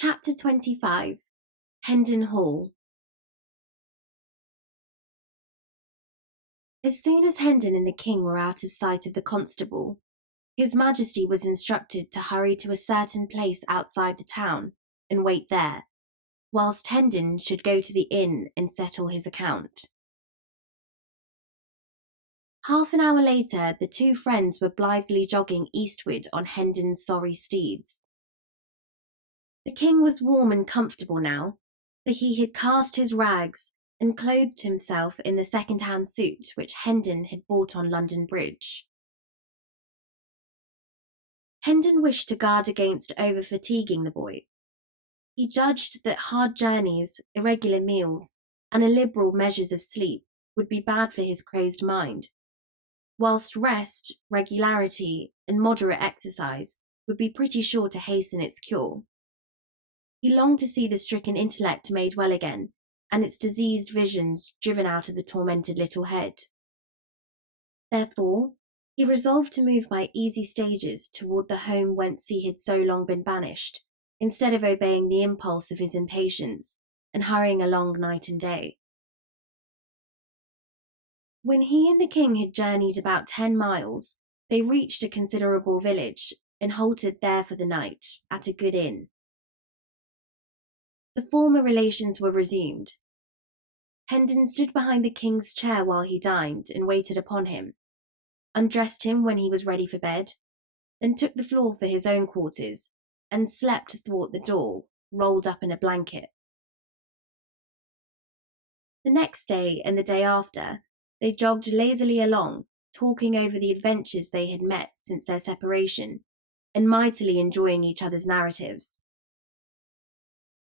Chapter 25. Hendon Hall. As soon as Hendon and the king were out of sight of the constable, His Majesty was instructed to hurry to a certain place outside the town and wait there, whilst Hendon should go to the inn and settle his account. Half an hour later, the two friends were blithely jogging eastward on Hendon's sorry steeds. The king was warm and comfortable now, for he had cast his rags and clothed himself in the second-hand suit which Hendon had bought on London Bridge. Hendon wished to guard against over-fatiguing the boy. He judged that hard journeys, irregular meals, and illiberal measures of sleep would be bad for his crazed mind, whilst rest, regularity, and moderate exercise would be pretty sure to hasten its cure. He longed to see the stricken intellect made well again, and its diseased visions driven out of the tormented little head. Therefore, he resolved to move by easy stages toward the home whence he had so long been banished, instead of obeying the impulse of his impatience and hurrying along night and day. When he and the king had journeyed about 10 miles, they reached a considerable village and halted there for the night at a good inn. The former relations were resumed. Hendon stood behind the king's chair while he dined and waited upon him, undressed him when he was ready for bed, then took the floor for his own quarters, and slept athwart the door, rolled up in a blanket. The next day and the day after, they jogged lazily along, talking over the adventures they had met since their separation, and mightily enjoying each other's narratives.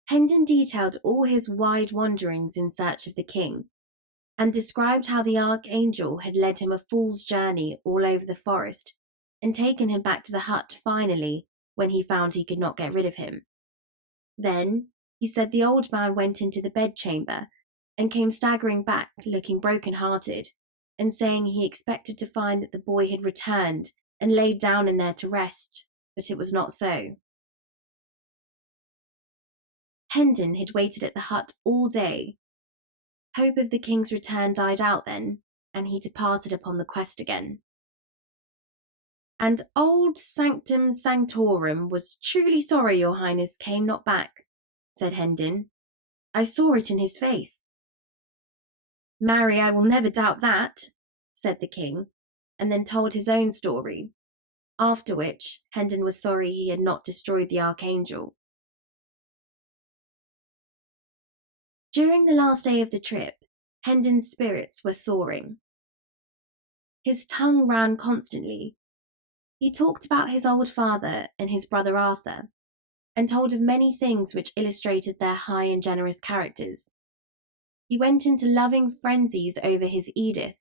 Hendon detailed all his wide wanderings in search of the king, and described how the archangel had led him a fool's journey all over the forest and taken him back to the hut finally when he found he could not get rid of him. Then, he said the old man went into the bedchamber and came staggering back looking broken-hearted and saying he expected to find that the boy had returned and laid down in there to rest, but it was not so. Hendon had waited at the hut all day. Hope of the king's return died out then, and he departed upon the quest again. And old Sanctum Sanctorum was truly sorry your highness came not back, said Hendon. I saw it in his face. Marry, I will never doubt that, said the king, and then told his own story, after which Hendon was sorry he had not destroyed the archangel. During the last day of the trip, Hendon's spirits were soaring. His tongue ran constantly. He talked about his old father and his brother Arthur, and told of many things which illustrated their high and generous characters. He went into loving frenzies over his Edith,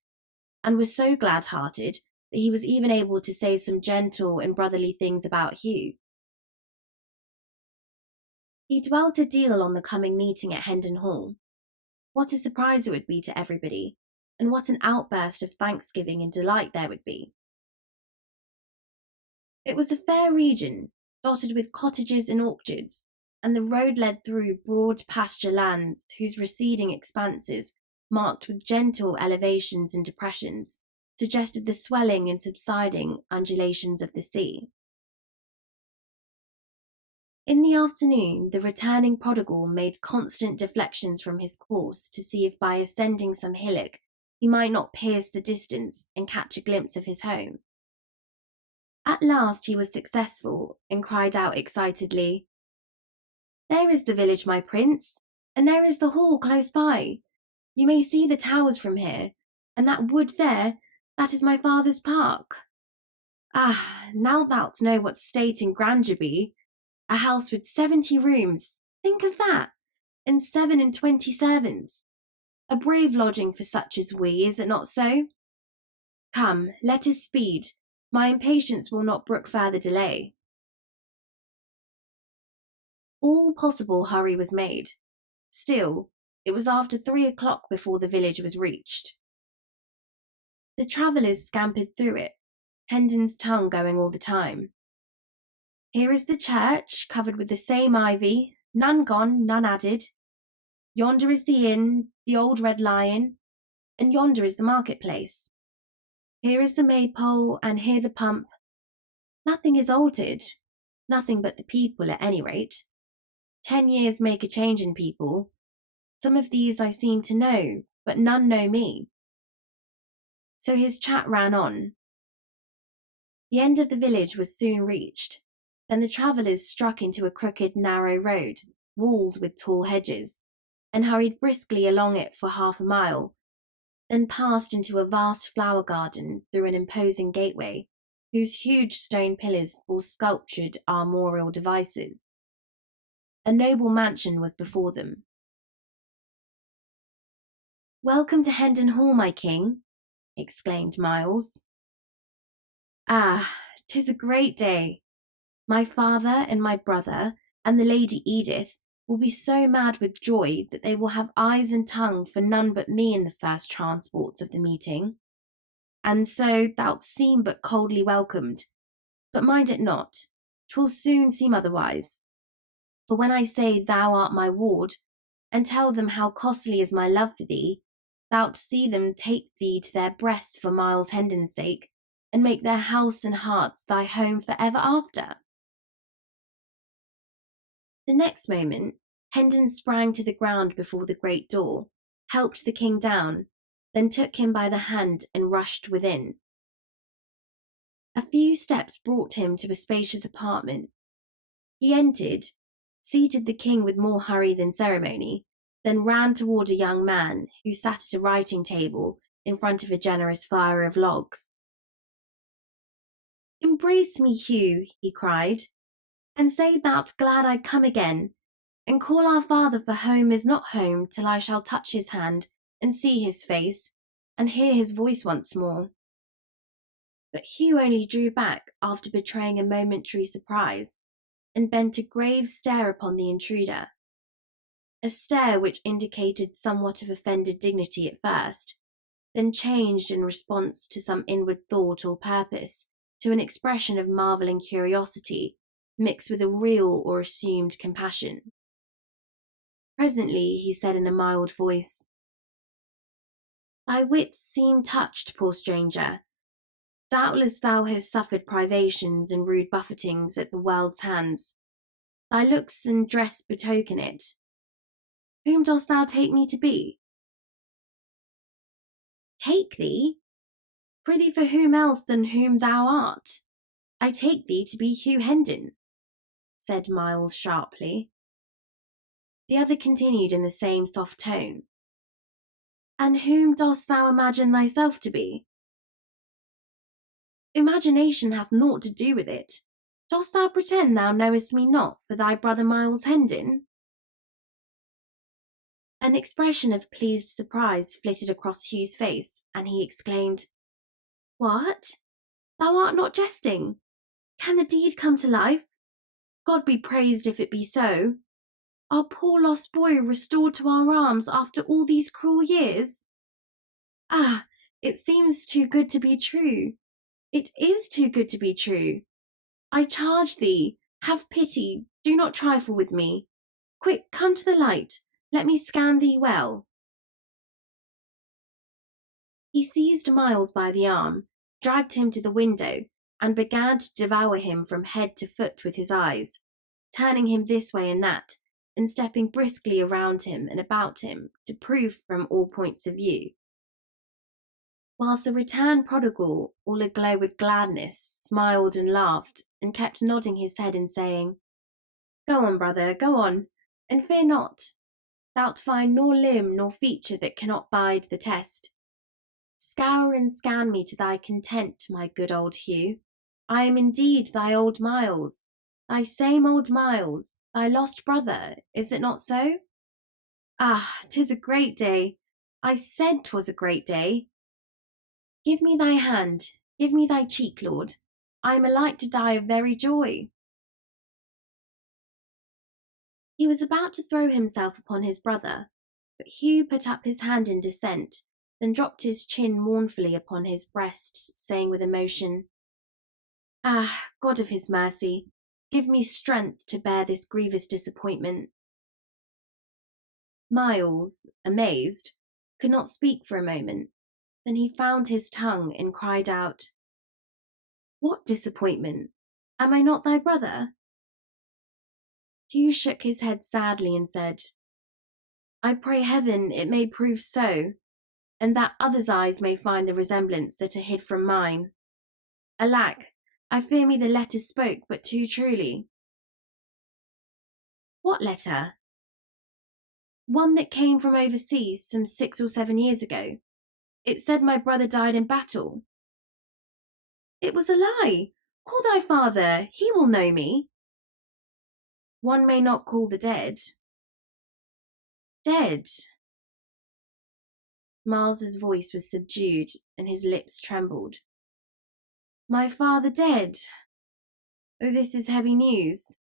and was so glad-hearted that he was even able to say some gentle and brotherly things about Hugh. He dwelt a deal on the coming meeting at Hendon Hall. What a surprise it would be to everybody, and what an outburst of thanksgiving and delight there would be. It was a fair region, dotted with cottages and orchards, and the road led through broad pasture lands whose receding expanses, marked with gentle elevations and depressions, suggested the swelling and subsiding undulations of the sea. In the afternoon, the returning prodigal made constant deflections from his course to see if by ascending some hillock he might not pierce the distance and catch a glimpse of his home. At last he was successful and cried out excitedly, There is the village, my prince, and there is the hall close by. You may see the towers from here, and that wood there, that is my father's park. Ah, now thou'lt know what state and grandeur be. A house with 70 rooms, think of that, and 27 servants. A brave lodging for such as we, is it not so? Come, let us speed. My impatience will not brook further delay. All possible hurry was made. Still, it was after 3 o'clock before the village was reached. The travellers scampered through it, Hendon's tongue going all the time. Here is the church, covered with the same ivy, none gone, none added. Yonder is the inn, the old Red Lion, and yonder is the marketplace. Here is the maypole, and here the pump. Nothing is altered, nothing but the people at any rate. 10 years make a change in people. Some of these I seem to know, but none know me. So his chat ran on. The end of the village was soon reached. Then the travellers struck into a crooked, narrow road, walled with tall hedges, and hurried briskly along it for 1/2 mile, then passed into a vast flower garden through an imposing gateway, whose huge stone pillars bore sculptured armorial devices. A noble mansion was before them. "Welcome to Hendon Hall, my king," exclaimed Miles. "Ah, 'tis a great day. My father and my brother and the Lady Edith will be so mad with joy that they will have eyes and tongue for none but me in the first transports of the meeting. And so thou'lt seem but coldly welcomed. But mind it not, 'twill soon seem otherwise. For when I say thou art my ward, and tell them how costly is my love for thee, thou'lt see them take thee to their breasts for Miles Hendon's sake, and make their house and hearts thy home for ever after." The next moment, Hendon sprang to the ground before the great door, helped the king down, then took him by the hand and rushed within. A few steps brought him to a spacious apartment. He entered, seated the king with more hurry than ceremony, then ran toward a young man who sat at a writing table in front of a generous fire of logs. "Embrace me, Hugh," he cried, "and say thou'rt glad I come again, and call our father, for home is not home till I shall touch his hand and see his face and hear his voice once more." But Hugh only drew back after betraying a momentary surprise, and bent a grave stare upon the intruder, a stare which indicated somewhat of offended dignity at first, then changed in response to some inward thought or purpose to an expression of marvelling curiosity mixed with a real or assumed compassion. Presently he said in a mild voice, "Thy wits seem touched, poor stranger. Doubtless thou hast suffered privations and rude buffetings at the world's hands. Thy looks and dress betoken it. Whom dost thou take me to be?" "Take thee? Prithee, for whom else than whom thou art? I take thee to be Hugh Hendon," said Miles sharply. The other continued in the same soft tone, "And whom dost thou imagine thyself to be?" "Imagination hath naught to do with it. Dost thou pretend thou knowest me not for thy brother Miles Hendon?" An expression of pleased surprise flitted across Hugh's face, and he exclaimed, "What? Thou art not jesting? Can the deed come to life? God be praised if it be so. Our poor lost boy restored to our arms after all these cruel years? Ah, it seems too good to be true. It is too good to be true. I charge thee, have pity, do not trifle with me. Quick, come to the light, let me scan thee well." He seized Miles by the arm, dragged him to the window, and began to devour him from head to foot with his eyes, turning him this way and that, and stepping briskly around him and about him to prove from all points of view. Whilst the returned prodigal, all aglow with gladness, smiled and laughed, and kept nodding his head and saying, "Go on, brother, go on, and fear not. Thou'lt find nor limb nor feature that cannot bide the test. Scour and scan me to thy content, my good old Hugh. I am indeed thy old Miles, thy same old Miles, thy lost brother, is it not so? Ah, 'tis a great day. I said 'twas a great day. Give me thy hand, give me thy cheek, lord. I am like to die of very joy." He was about to throw himself upon his brother, but Hugh put up his hand in dissent, then dropped his chin mournfully upon his breast, saying with emotion, "Ah, God of his mercy, Give me strength to bear this grievous disappointment." Miles, amazed, could not speak for a moment. Then he found his tongue and cried out, "What disappointment? Am I not thy brother?" Hugh shook his head sadly and said, "I pray heaven it may prove so, and that others' eyes may find the resemblance that are hid from mine. Alack, I fear me the letter spoke but too truly." "What letter?" "One that came from overseas some 6 or 7 years ago. It said my brother died in battle." "It was a lie. Call thy father, he will know me." "One may not call the dead." "Dead?" Miles's voice was subdued and his lips trembled. "My father dead? Oh, this is heavy news.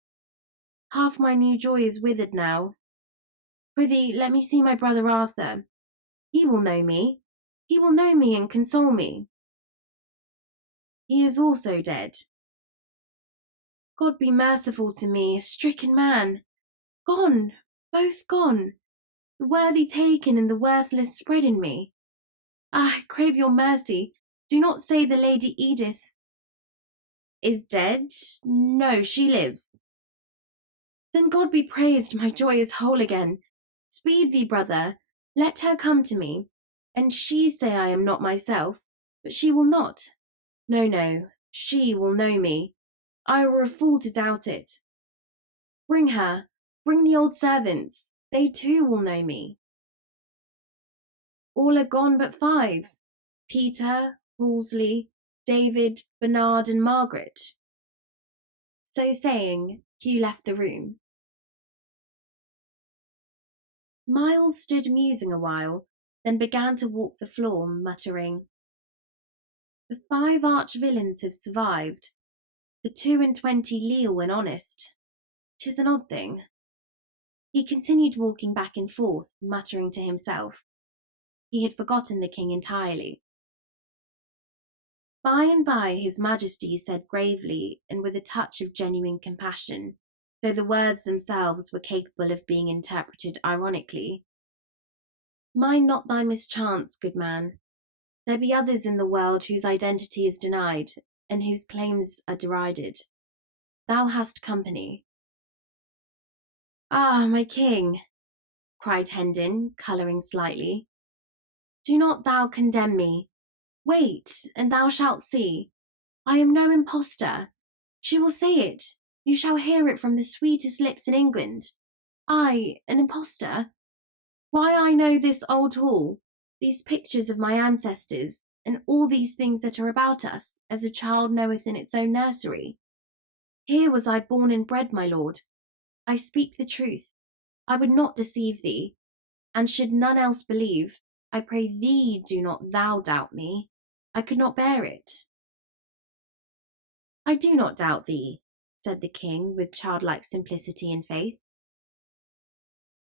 Half my new joy is withered now. Prithee, let me see my brother Arthur. He will know me. He will know me and console me." "He is also dead." "God be merciful to me, a stricken man. Gone, both gone. The worthy taken and the worthless spread in me. Ah, I crave your mercy. Do not say the Lady Edith—" "Is dead? No, she lives." "Then God be praised, my joy is whole again. Speed thee, brother, let her come to me. And she say I am not myself, but she will not. No, no, she will know me. I were a fool to doubt it. Bring her, bring the old servants, they too will know me." "All are gone but 5. Peter, Wolsey, David, Bernard, and Margaret." So saying, Hugh left the room. Miles stood musing a while, then began to walk the floor, muttering, "The 5 arch villains have survived, the 22 leal and honest. 'Tis an odd thing." He continued walking back and forth, muttering to himself. He had forgotten the king entirely. By and by his Majesty said gravely and with a touch of genuine compassion, though the words themselves were capable of being interpreted ironically, "Mind not thy mischance, good man. There be others in the world whose identity is denied, and whose claims are derided. Thou hast company." "Ah, my king," cried Hendon, colouring slightly, "do not thou condemn me. Wait, and thou shalt see. I am no impostor. She will say it. You shall hear it from the sweetest lips in England. I, an impostor? Why, I know this old hall, these pictures of my ancestors, and all these things that are about us, as a child knoweth in its own nursery. Here was I born and bred, my lord. I speak the truth. I would not deceive thee, and should none else believe, I pray thee do not thou doubt me. I could not bear it." "I do not doubt thee," said the king with childlike simplicity and faith.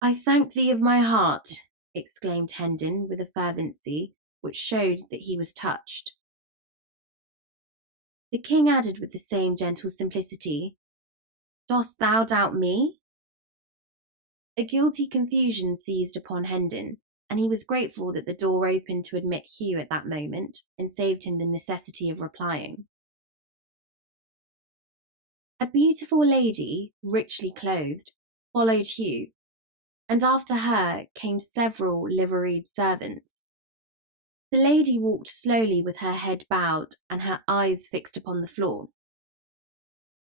"I thank thee of my heart," exclaimed Hendon with a fervency which showed that he was touched. The king added with the same gentle simplicity, "Dost thou doubt me?" A guilty confusion seized upon Hendon, and he was grateful that the door opened to admit Hugh at that moment and saved him the necessity of replying. A beautiful lady, richly clothed, followed Hugh, and after her came several liveried servants. The lady walked slowly with her head bowed and her eyes fixed upon the floor.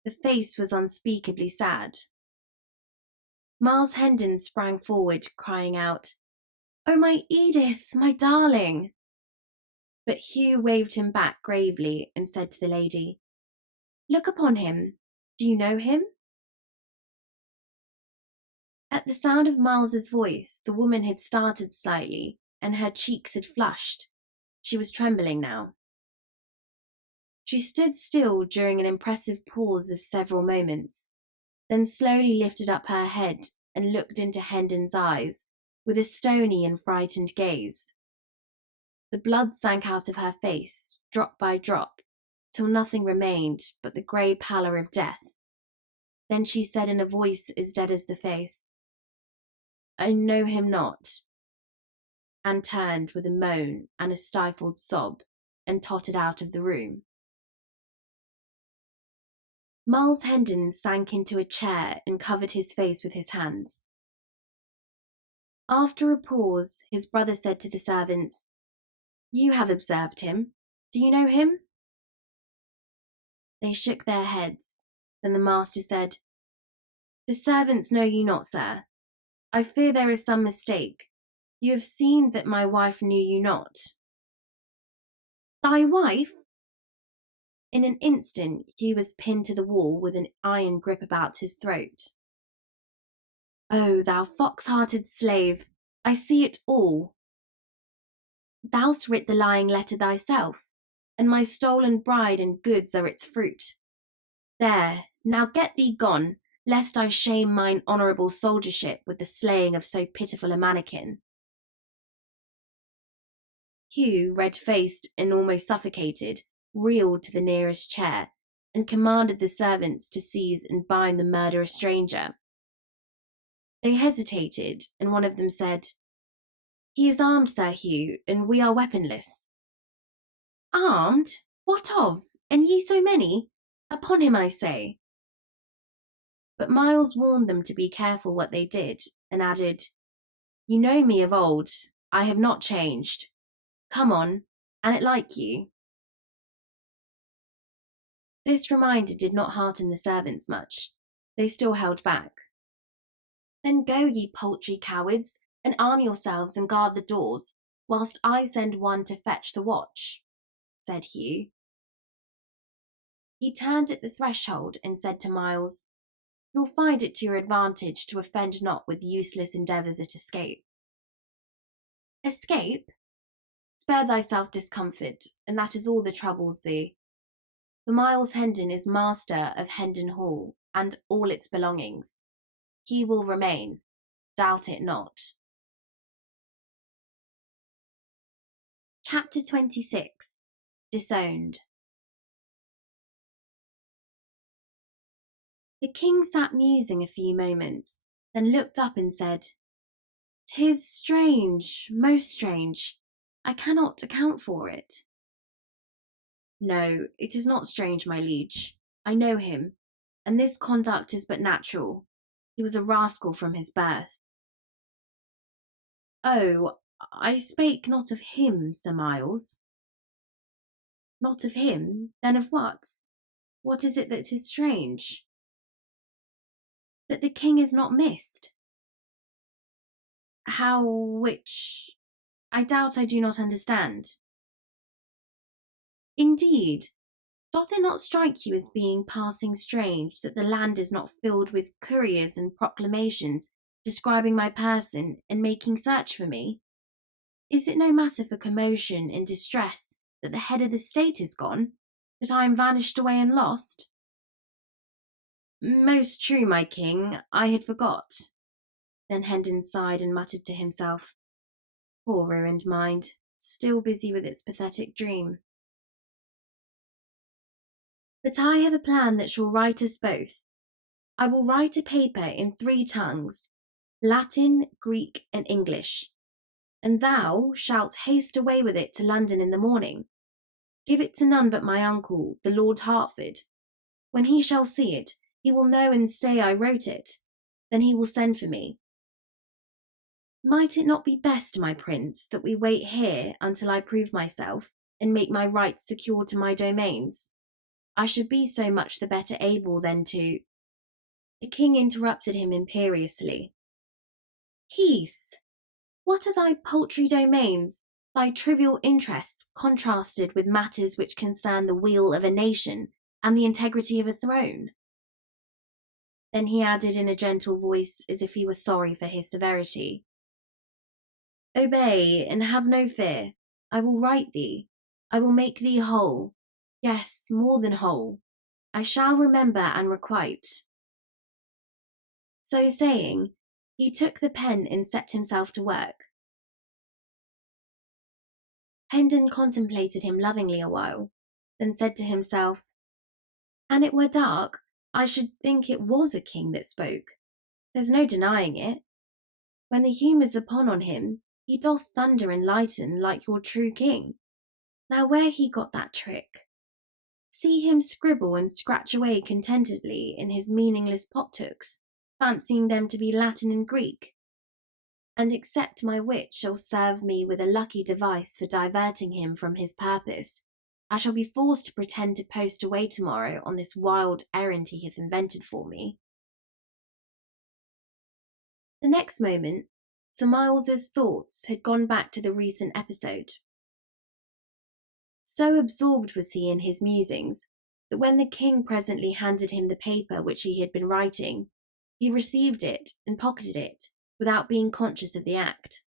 The face was unspeakably sad. Miles Hendon sprang forward, crying out, "Oh, my Edith, my darling!" But Hugh waved him back gravely and said to the lady, "Look upon him. Do you know him?" At the sound of Miles's voice, the woman had started slightly, and her cheeks had flushed. She was trembling now. She stood still during an impressive pause of several moments, then slowly lifted up her head and looked into Hendon's eyes with a stony and frightened gaze. The blood sank out of her face, drop by drop, till nothing remained but the grey pallor of death. Then she said in a voice as dead as the face, "I know him not," and turned with a moan and a stifled sob and tottered out of the room. Miles Hendon sank into a chair and covered his face with his hands. After a pause, his brother said to the servants, "You have observed him. Do you know him?" They shook their heads. Then the master said, "The servants know you not, sir. I fear there is some mistake. You have seen that my wife knew you not." "Thy wife?" In an instant Hugh was pinned to the wall with an iron grip about his throat. "Oh, thou fox-hearted slave, I see it all. Thou'st writ the lying letter thyself, and my stolen bride and goods are its fruit. There, now get thee gone, lest I shame mine honourable soldiership with the slaying of so pitiful a mannikin." Hugh, red-faced and almost suffocated, reeled to the nearest chair and commanded the servants to seize and bind the murderous stranger. They hesitated, and one of them said, "He is armed, Sir Hugh, and we are weaponless." "Armed? What of? And ye so many? Upon him, I say." But Miles warned them to be careful what they did, and added, "You know me of old. I have not changed. Come on, an it like you." This reminder did not hearten the servants much. They still held back. "Then go, ye paltry cowards, and arm yourselves and guard the doors, whilst I send one to fetch the watch," said Hugh. He turned at the threshold and said to Miles, "You'll find it to your advantage to offend not with useless endeavours at escape." "Escape? Spare thyself discomfort, and that is all that troubles thee. For Miles Hendon is master of Hendon Hall and all its belongings. He will remain, doubt it not." Chapter 26. Disowned. The king sat musing a few moments, then looked up and said, "'Tis strange, most strange. I cannot account for it." "No, it is not strange, my liege. I know him, and this conduct is but natural. He was a rascal from his birth." "Oh, I spake not of him, Sir Miles." "Not of him? Then of what? What is it that is strange?" "That the king is not missed." "How, which? I doubt I do not understand." "Indeed, doth it not strike you as being passing strange that the land is not filled with couriers and proclamations describing my person and making search for me? Is it no matter for commotion and distress that the head of the state is gone, that I am vanished away and lost?" "Most true, my king, I had forgot." Then Hendon sighed and muttered to himself, "Poor ruined mind, still busy with its pathetic dream. But I have a plan that shall right us both. I will write a paper in 3 tongues, Latin, Greek, and English, and thou shalt haste away with it to London in the morning. Give it to none but my uncle, the Lord Hertford. When he shall see it, he will know and say I wrote it. Then he will send for me. Might it not be best, my prince, that we wait here until I prove myself and make my rights secure to my domains? I should be so much the better able then to—" The king interrupted him imperiously. "Peace! What are thy paltry domains, thy trivial interests contrasted with matters which concern the weal of a nation and the integrity of a throne?" Then he added in a gentle voice, as if he were sorry for his severity, "Obey, and have no fear. I will right thee. I will make thee whole. Yes, more than whole. I shall remember and requite." So saying, he took the pen and set himself to work. Hendon contemplated him lovingly a while, then said to himself, "An it were dark, I should think it was a king that spoke. There's no denying it. When the humour's upon on him, he doth thunder and lighten like your true king. Now where he got that trick? See him scribble and scratch away contentedly in his meaningless pot-hooks, fancying them to be Latin and Greek. And except my wit shall serve me with a lucky device for diverting him from his purpose, I shall be forced to pretend to post away tomorrow on this wild errand he hath invented for me. The next moment, Sir Miles's thoughts had gone back to the recent episode. So absorbed was he in his musings that when the king presently handed him the paper which he had been writing, he received it and pocketed it without being conscious of the act.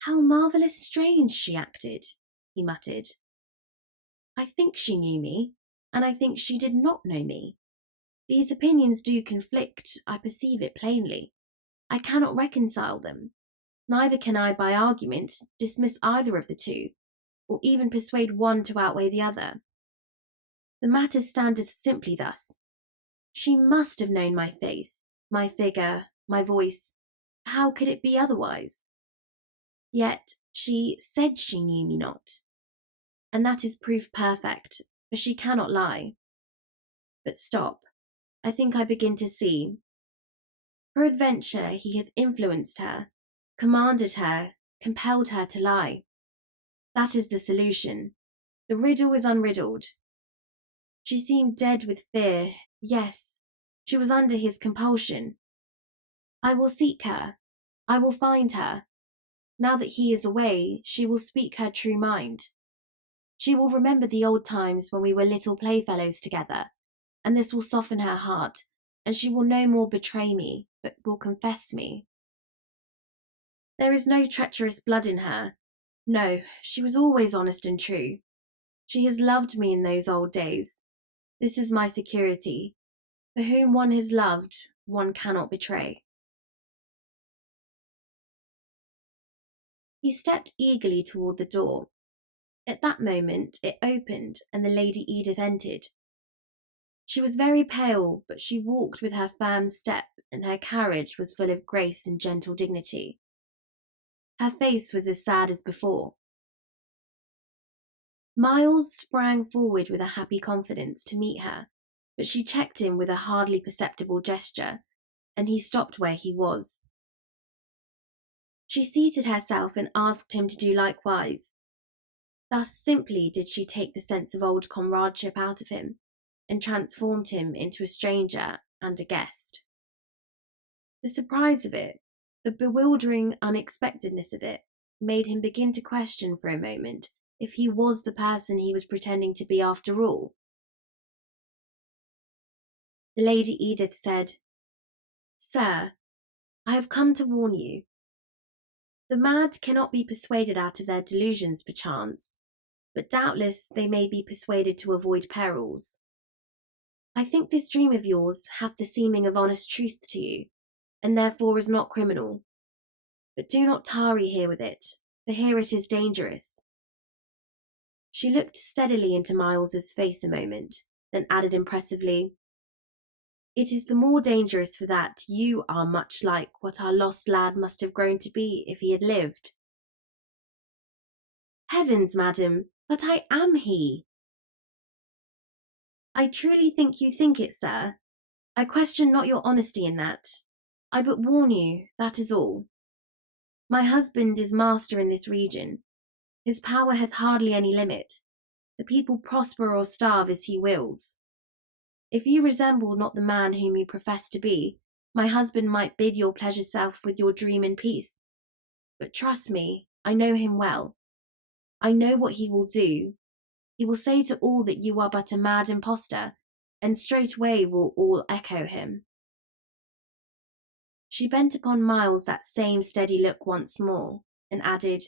How marvellous strange she acted, he muttered. I think she knew me, and I think she did not know me. These opinions do conflict, I perceive it plainly. I cannot reconcile them, neither can I by argument dismiss either of the two, or even persuade one to outweigh the other. The matter standeth simply thus. She must have known my face, my figure, my voice. How could it be otherwise? Yet she said she knew me not, and that is proof perfect, for she cannot lie. But stop, I think I begin to see. Peradventure he hath influenced her, commanded her, compelled her to lie. That is the solution. The riddle is unriddled. She seemed dead with fear. Yes, she was under his compulsion. I will seek her. I will find her. Now that he is away, she will speak her true mind. She will remember the old times when we were little playfellows together, and this will soften her heart, and she will no more betray me, but will confess me. There is no treacherous blood in her. No, she was always honest and true. She has loved me in those old days. This is my security. For whom one has loved, one cannot betray. He stepped eagerly toward the door. At that moment it opened, and the Lady Edith entered. She was very pale, but she walked with her firm step, and her carriage was full of grace and gentle dignity. Her face was as sad as before. Miles sprang forward with a happy confidence to meet her, but she checked him with a hardly perceptible gesture, and he stopped where he was. She seated herself and asked him to do likewise. Thus simply did she take the sense of old comradeship out of him, and transformed him into a stranger and a guest. The surprise of it, the bewildering unexpectedness of it, made him begin to question for a moment if he was the person he was pretending to be after all. The Lady Edith said, Sir, I have come to warn you. The mad cannot be persuaded out of their delusions, perchance, but doubtless they may be persuaded to avoid perils. I think this dream of yours hath the seeming of honest truth to you, and therefore is not criminal. But do not tarry here with it, for here it is dangerous. She looked steadily into Miles's face a moment, then added impressively, It is the more dangerous for that you are much like what our lost lad must have grown to be if he had lived. Heavens, madam, but I am he. I truly think you think it, sir. I question not your honesty in that. I but warn you, that is all. My husband is master in this region. His power hath hardly any limit. The people prosper or starve as he wills. If you resemble not the man whom you profess to be, my husband might bid your pleasure self with your dream in peace. But trust me, I know him well. I know what he will do. He will say to all that you are but a mad impostor, and straightway will all echo him. She bent upon Miles that same steady look once more, and added,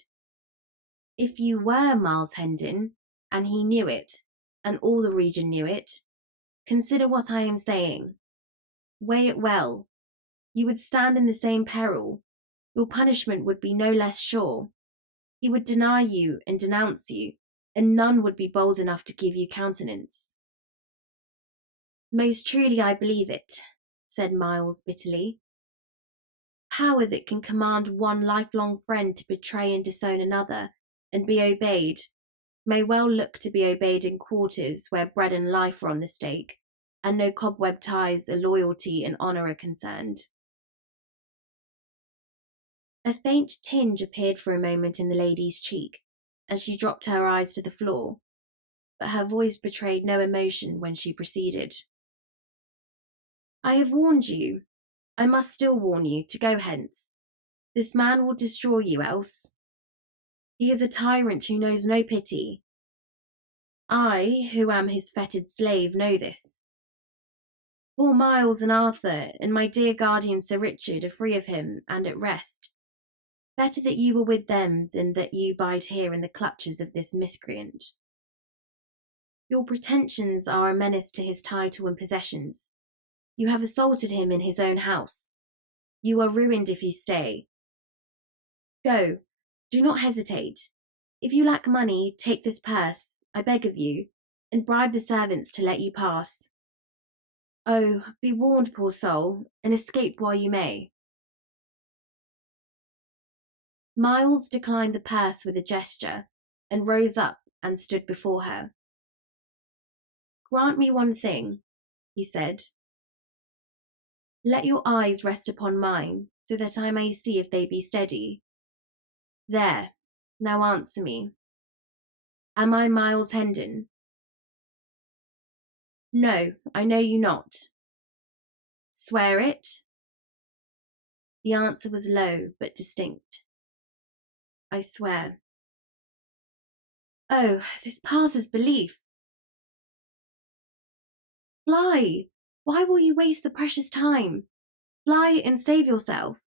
If you were Miles Hendon, and he knew it, and all the region knew it, consider what I am saying. Weigh it well. You would stand in the same peril. Your punishment would be no less sure. He would deny you and denounce you, and none would be bold enough to give you countenance. Most truly I believe it, said Miles bitterly. Power that can command one lifelong friend to betray and disown another, and be obeyed, may well look to be obeyed in quarters where bread and life are on the stake, and no cobweb ties of loyalty and honour are concerned. A faint tinge appeared for a moment in the lady's cheek, and she dropped her eyes to the floor, but her voice betrayed no emotion when she proceeded. I have warned you. I must still warn you to go hence. This man will destroy you else. He is a tyrant who knows no pity. I, who am his fettered slave, know this. Poor Miles and Arthur and my dear guardian Sir Richard are free of him and at rest. Better that you were with them than that you bide here in the clutches of this miscreant. Your pretensions are a menace to his title and possessions. You have assaulted him in his own house. You are ruined if you stay. Go, do not hesitate. If you lack money, take this purse, I beg of you, and bribe the servants to let you pass. Oh, be warned, poor soul, and escape while you may. Miles declined the purse with a gesture, and rose up and stood before her. Grant me one thing, he said. Let your eyes rest upon mine, so that I may see if they be steady. There, now answer me. Am I Miles Hendon? No, I know you not. Swear it? The answer was low but distinct. I swear. Oh, this passes belief. Fly! Why will you waste the precious time? Fly and save yourself.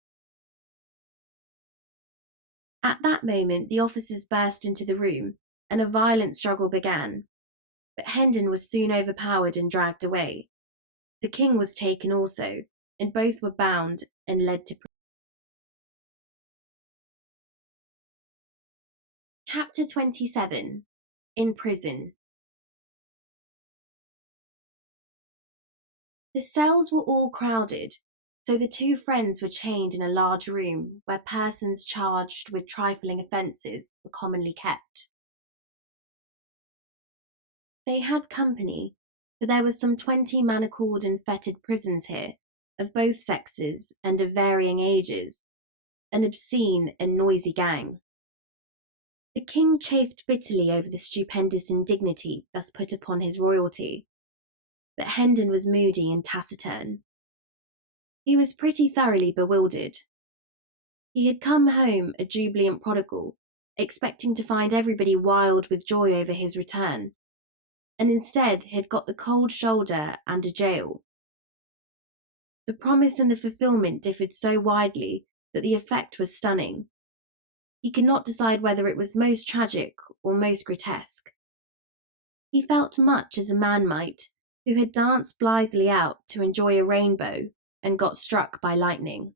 At that moment the officers burst into the room, and a violent struggle began. But Hendon was soon overpowered and dragged away. The king was taken also, and both were bound and led to prison. Chapter 27. In Prison. The cells were all crowded, so the two friends were chained in a large room where persons charged with trifling offences were commonly kept. They had company, for there were some 20 manacled and fettered prisons here, of both sexes and of varying ages, an obscene and noisy gang. The king chafed bitterly over the stupendous indignity thus put upon his royalty, but Hendon was moody and taciturn. He was pretty thoroughly bewildered. He had come home a jubilant prodigal, expecting to find everybody wild with joy over his return, and instead had got the cold shoulder and a jail. The promise and the fulfilment differed so widely that the effect was stunning. He could not decide whether it was most tragic or most grotesque. He felt much as a man might who had danced blithely out to enjoy a rainbow and got struck by lightning.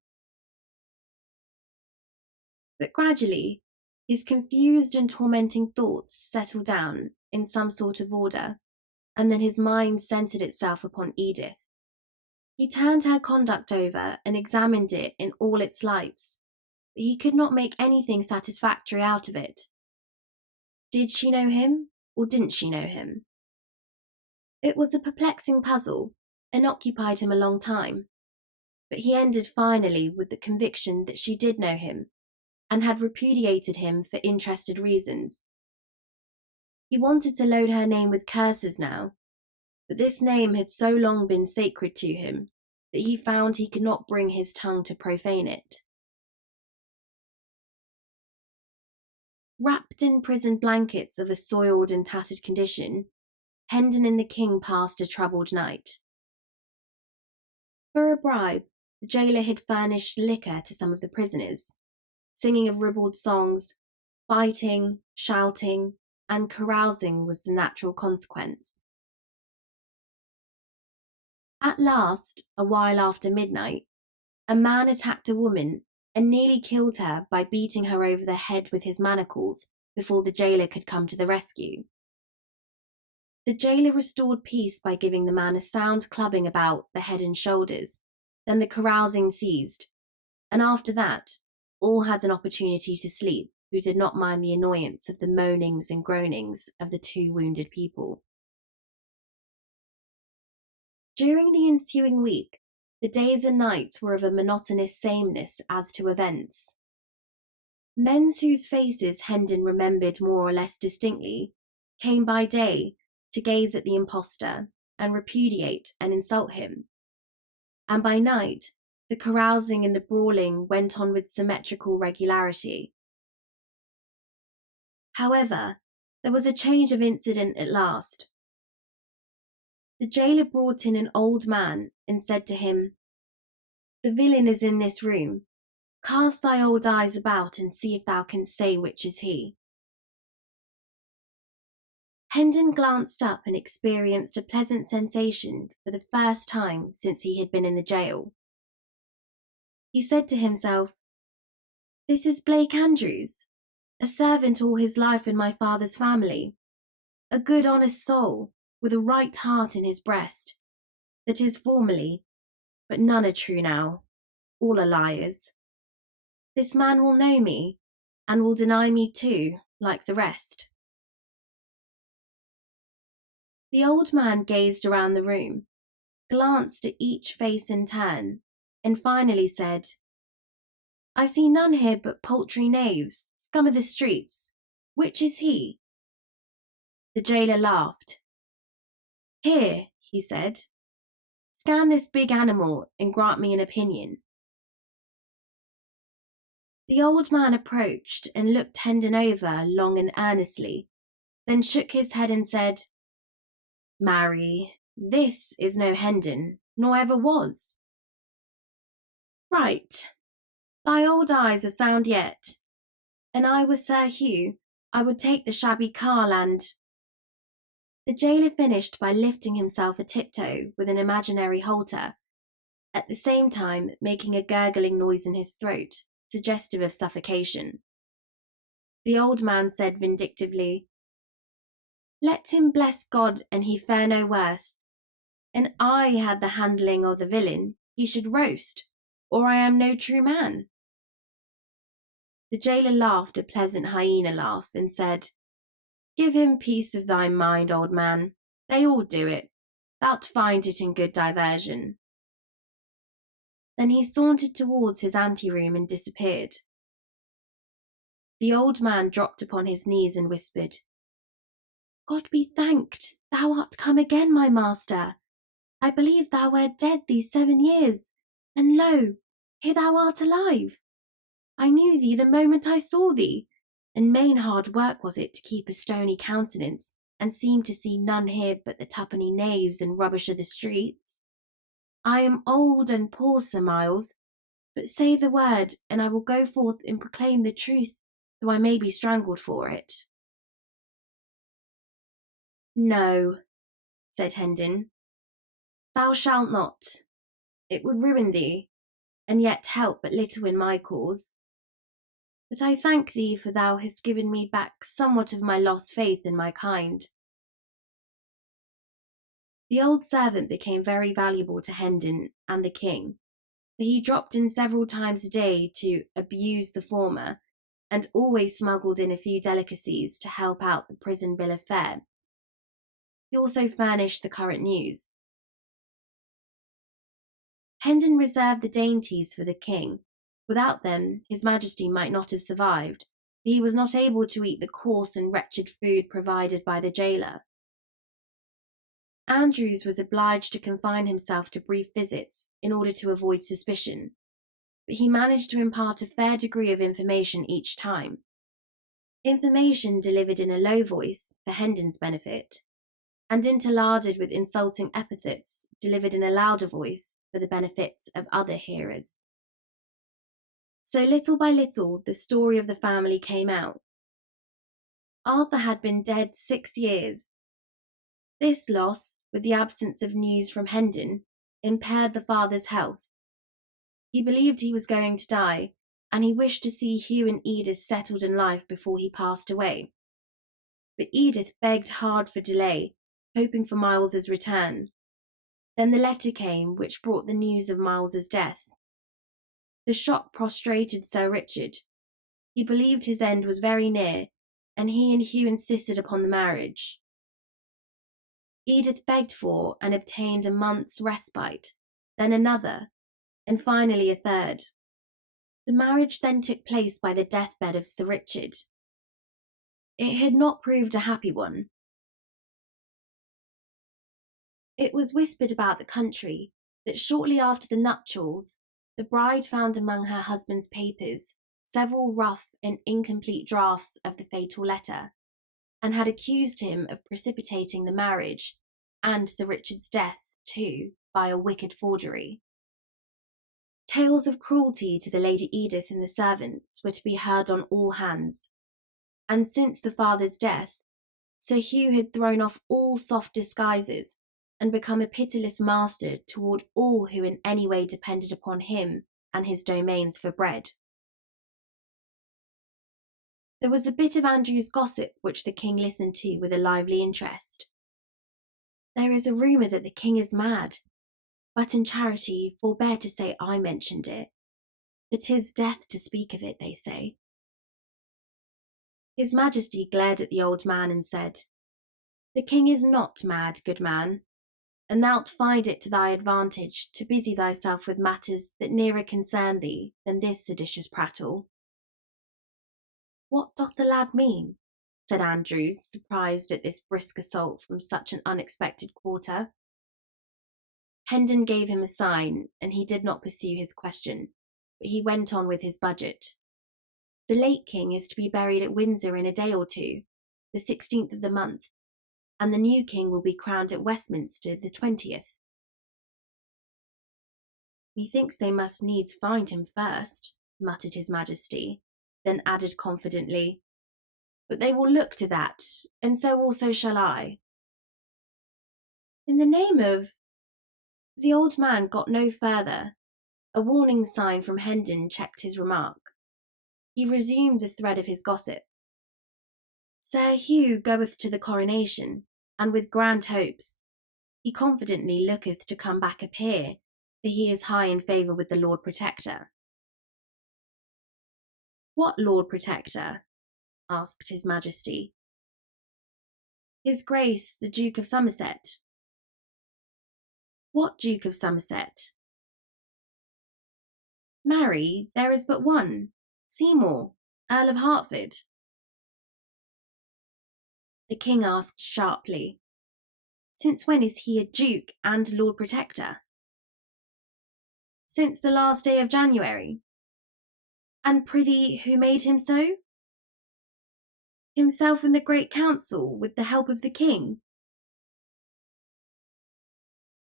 But gradually, his confused and tormenting thoughts settled down in some sort of order, and then his mind centred itself upon Edith. He turned her conduct over and examined it in all its lights, but he could not make anything satisfactory out of it. Did she know him, or didn't she know him? It was a perplexing puzzle, and occupied him a long time, but he ended finally with the conviction that she did know him, and had repudiated him for interested reasons. He wanted to load her name with curses now, but this name had so long been sacred to him that he found he could not bring his tongue to profane it. Wrapped in prison blankets of a soiled and tattered condition, Hendon and the king passed a troubled night. For a bribe, the jailer had furnished liquor to some of the prisoners, singing of ribald songs. Fighting, shouting, and carousing was the natural consequence. At last, a while after midnight, a man attacked a woman and nearly killed her by beating her over the head with his manacles before the jailer could come to the rescue. The jailer restored peace by giving the man a sound clubbing about the head and shoulders. Then the carousing ceased, and after that, all had an opportunity to sleep who did not mind the annoyance of the moanings and groanings of the two wounded people. During the ensuing week, the days and nights were of a monotonous sameness as to events. Men whose faces Hendon remembered more or less distinctly came by day to gaze at the impostor and repudiate and insult him, and by night the carousing and the brawling went on with symmetrical regularity. However, there was a change of incident at last. The jailer brought in an old man and said to him, "The villain is in this room. Cast thy old eyes about and see if thou canst say which is he." Hendon glanced up and experienced a pleasant sensation for the first time since he had been in the jail. He said to himself, "This is Blake Andrews, a servant all his life in my father's family, a good honest soul, with a right heart in his breast, that is formerly, but none are true now, all are liars. This man will know me, and will deny me too, like the rest." The old man gazed around the room, glanced at each face in turn, and finally said, "I see none here but paltry knaves, scum of the streets. Which is he?" The jailer laughed. "Here," he said, "scan this big animal and grant me an opinion." The old man approached and looked Hendon over long and earnestly, then shook his head and said, "Marry, this is no Hendon, nor ever was." "Right, thy old eyes are sound yet. And I were Sir Hugh, I would take the shabby carl and—" The jailer finished by lifting himself a tiptoe with an imaginary halter, at the same time making a gurgling noise in his throat, suggestive of suffocation. The old man said vindictively, "Let him bless God and he fare no worse. And I had the handling of the villain, he should roast, or I am no true man." The jailer laughed a pleasant hyena laugh and said, "Give him peace of thy mind, old man. They all do it. Thou'lt find it in good diversion." Then he sauntered towards his anteroom and disappeared. The old man dropped upon his knees and whispered, "God be thanked, thou art come again, my master. I believed thou wert dead these 7 years, and lo, here thou art alive. I knew thee the moment I saw thee, and main hard work was it to keep a stony countenance, and seem to see none here but the twopenny knaves and rubbish of the streets. I am old and poor, Sir Miles, but say the word, and I will go forth and proclaim the truth, though I may be strangled for it." "No," said Hendon, "thou shalt not. It would ruin thee, and yet help but little in my cause. But I thank thee, for thou hast given me back somewhat of my lost faith in my kind." The old servant became very valuable to Hendon and the king, for he dropped in several times a day to abuse the former, and always smuggled in a few delicacies to help out the prison bill of fare. He also furnished the current news. Hendon reserved the dainties for the king. Without them, his majesty might not have survived, for he was not able to eat the coarse and wretched food provided by the jailer. Andrews was obliged to confine himself to brief visits in order to avoid suspicion, but he managed to impart a fair degree of information each time. Information delivered in a low voice for Hendon's benefit, and interlarded with insulting epithets delivered in a louder voice for the benefit of other hearers. So little by little the story of the family came out. Arthur had been dead 6 years. This loss, with the absence of news from Hendon, impaired the father's health. He believed he was going to die, and he wished to see Hugh and Edith settled in life before he passed away. But Edith begged hard for delay, hoping for Miles's return. Then the letter came which brought the news of Miles's death. The shock prostrated Sir Richard. He believed his end was very near, and he and Hugh insisted upon the marriage. Edith begged for and obtained a month's respite, then another, and finally a third. The marriage then took place by the deathbed of Sir Richard. It had not proved a happy one. It was whispered about the country that shortly after the nuptials, the bride found among her husband's papers several rough and incomplete drafts of the fatal letter, and had accused him of precipitating the marriage, and Sir Richard's death, too, by a wicked forgery. Tales of cruelty to the Lady Edith and the servants were to be heard on all hands, and since the father's death, Sir Hugh had thrown off all soft disguises and become a pitiless master toward all who in any way depended upon him and his domains for bread. There was a bit of Andrew's gossip which the king listened to with a lively interest. There is a rumour that the king is mad, but in charity forbear to say I mentioned it. For 'tis death to speak of it, they say. His Majesty glared at the old man and said, The king is not mad, good man, and thou'lt find it to thy advantage to busy thyself with matters that nearer concern thee than this seditious prattle. What doth the lad mean? Said Andrews, surprised at this brisk assault from such an unexpected quarter. Hendon gave him a sign, and he did not pursue his question, but he went on with his budget. The late king is to be buried at Windsor in a day or two, the 16th of the month, and the new king will be crowned at Westminster the 20th. Methinks they must needs find him first, muttered his Majesty, then added confidently, But they will look to that, and so also shall I. In the name of... The old man got no further. A warning sign from Hendon checked his remark. He resumed the thread of his gossip. Sir Hugh goeth to the coronation, and with grand hopes. He confidently looketh to come back a peer, for he is high in favour with the Lord Protector. What Lord Protector? Asked his Majesty. His Grace, the Duke of Somerset. What Duke of Somerset? Marry, there is but one, Seymour, Earl of Hertford. The king asked sharply, Since when is he a Duke and Lord Protector? Since the last day of January. And prithee, who made him so? Himself in the Great Council, with the help of the king.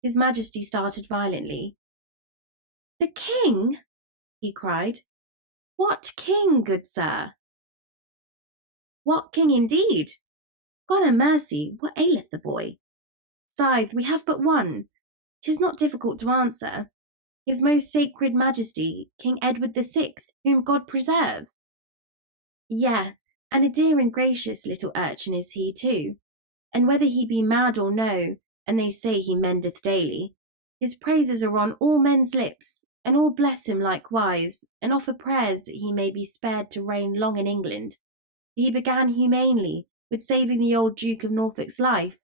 His Majesty started violently. The king? He cried. What king, good sir? What king indeed? God a mercy, what aileth the boy? Scythe, we have but one. 'Tis not difficult to answer. His most sacred Majesty, King Edward VI, whom God preserve. Yea, and a dear and gracious little urchin is he too, and whether he be mad or no, and they say he mendeth daily, his praises are on all men's lips, and all bless him likewise, and offer prayers that he may be spared to reign long in England. He began humanely, with saving the old Duke of Norfolk's life,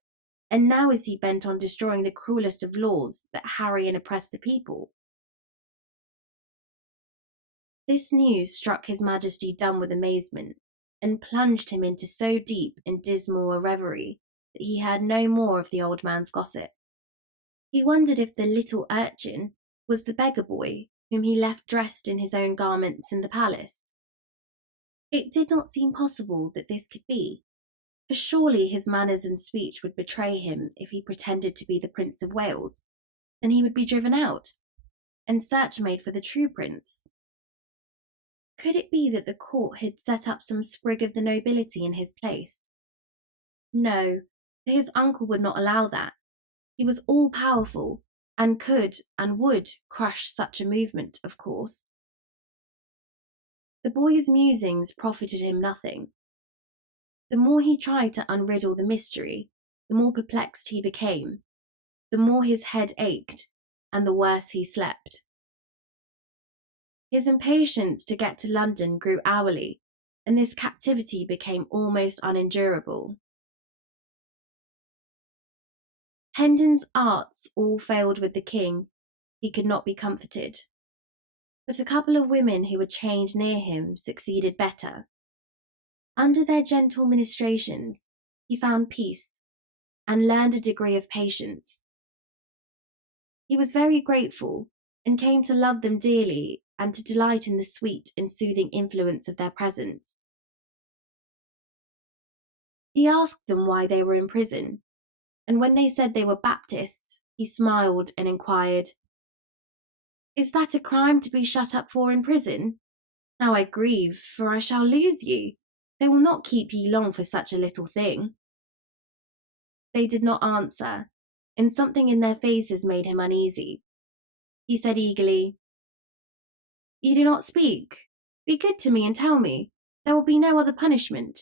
and now is he bent on destroying the cruelest of laws that harry and oppress the people. This news struck his Majesty dumb with amazement, and plunged him into so deep and dismal a reverie that he heard no more of the old man's gossip. He wondered if the little urchin was the beggar boy whom he left dressed in his own garments in the palace. It did not seem possible that this could be, for surely his manners and speech would betray him if he pretended to be the Prince of Wales, and he would be driven out, and search made for the true prince. Could it be that the court had set up some sprig of the nobility in his place? No, for his uncle would not allow that. He was all-powerful, and could and would crush such a movement, of course. The boy's musings profited him nothing. The more he tried to unriddle the mystery, the more perplexed he became, the more his head ached, and the worse he slept. His impatience to get to London grew hourly, and this captivity became almost unendurable. Hendon's arts all failed with the king. He could not be comforted. But a couple of women who were chained near him succeeded better. Under their gentle ministrations, he found peace and learned a degree of patience. He was very grateful and came to love them dearly and to delight in the sweet and soothing influence of their presence. He asked them why they were in prison, and when they said they were Baptists, he smiled and inquired, "Is that a crime to be shut up for in prison? Now I grieve, for I shall lose you. They will not keep ye long for such a little thing." They did not answer, and something in their faces made him uneasy. He said eagerly, "You do not speak. Be good to me and tell me. There will be no other punishment.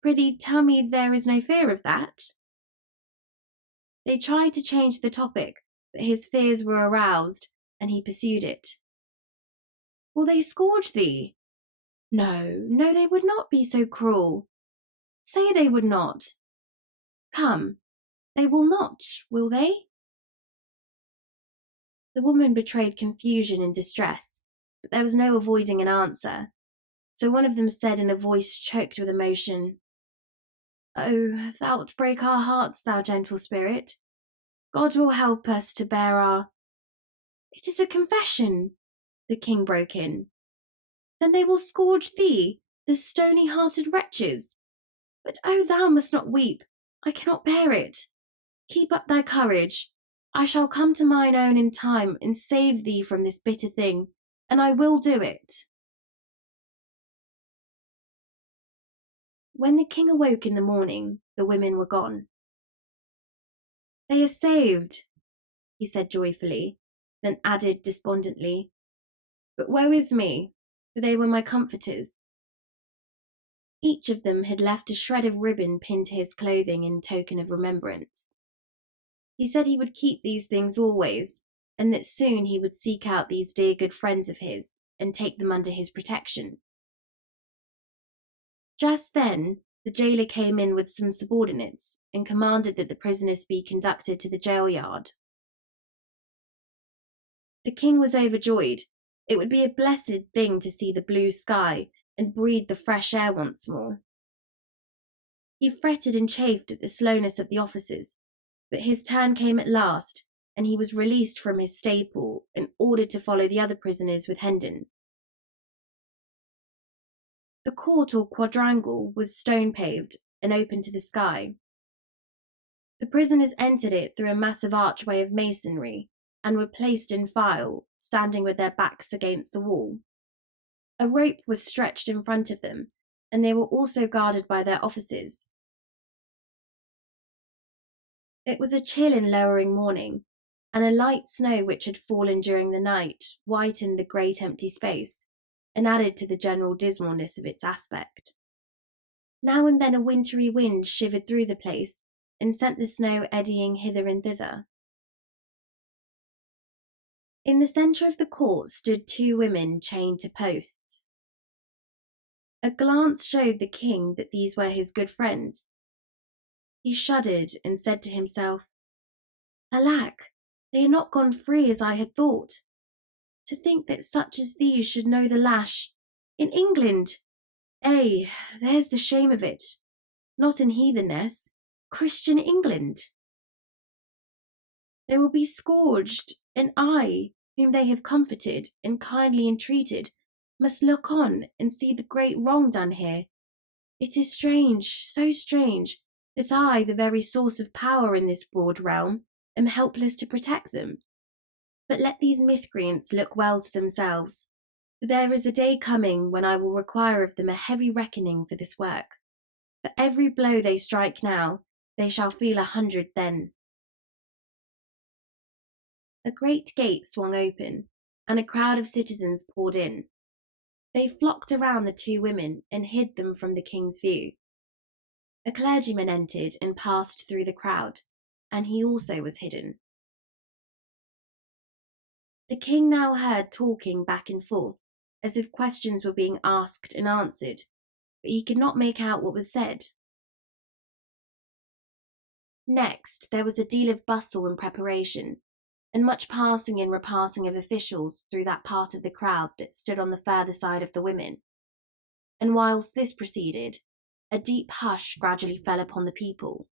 Prithee, tell me there is no fear of that." They tried to change the topic, but his fears were aroused, and he pursued it. "Will they scourge thee?" "No, no, they would not be so cruel." "Say they would not." "Come, they will not, will they?" The woman betrayed confusion and distress, but there was no avoiding an answer. So one of them said in a voice choked with emotion, "Oh, thou'lt break our hearts, thou gentle spirit. God will help us to bear our—" "It is a confession," the king broke in. "Then they will scourge thee, the stony-hearted wretches. But oh, thou must not weep. I cannot bear it. Keep up thy courage. I shall come to mine own in time and save thee from this bitter thing, and I will do it." When the king awoke in the morning, the women were gone. "They are saved," he said joyfully, then added despondently, "But woe is me, for they were my comforters." Each of them had left a shred of ribbon pinned to his clothing in token of remembrance. He said he would keep these things always, and that soon he would seek out these dear good friends of his and take them under his protection. Just then, the jailer came in with some subordinates and commanded that the prisoners be conducted to the jail yard. The king was overjoyed. It would be a blessed thing to see the blue sky and breathe the fresh air once more. He fretted and chafed at the slowness of the officers, but his turn came at last, and he was released from his staple and ordered to follow the other prisoners with Hendon. The court or quadrangle was stone-paved and open to the sky. The prisoners entered it through a massive archway of masonry and were placed in file, standing with their backs against the wall. A rope was stretched in front of them, and they were also guarded by their officers. It was a chill and lowering morning, and a light snow which had fallen during the night whitened the great empty space and added to the general dismalness of its aspect. Now and then a wintry wind shivered through the place and sent the snow eddying hither and thither. In the centre of the court stood two women chained to posts. A glance showed the king that these were his good friends. He shuddered and said to himself, "Alack, they are not gone free as I had thought. To think that such as these should know the lash in England! Ay, there's the shame of it. Not in heathenness, Christian England. They will be scourged, and I, whom they have comforted and kindly entreated, must look on and see the great wrong done here. It is strange, so strange, that I, the very source of power in this broad realm, am helpless to protect them. But let these miscreants look well to themselves, for there is a day coming when I will require of them a heavy reckoning for this work. For every blow they strike now, they shall feel 100 then." A great gate swung open, and a crowd of citizens poured in. They flocked around the two women and hid them from the king's view. A clergyman entered and passed through the crowd, and he also was hidden. The king now heard talking back and forth, as if questions were being asked and answered, but he could not make out what was said. Next, there was a deal of bustle and preparation, and much passing and repassing of officials through that part of the crowd that stood on the further side of the women. And whilst this proceeded, a deep hush gradually fell upon the people.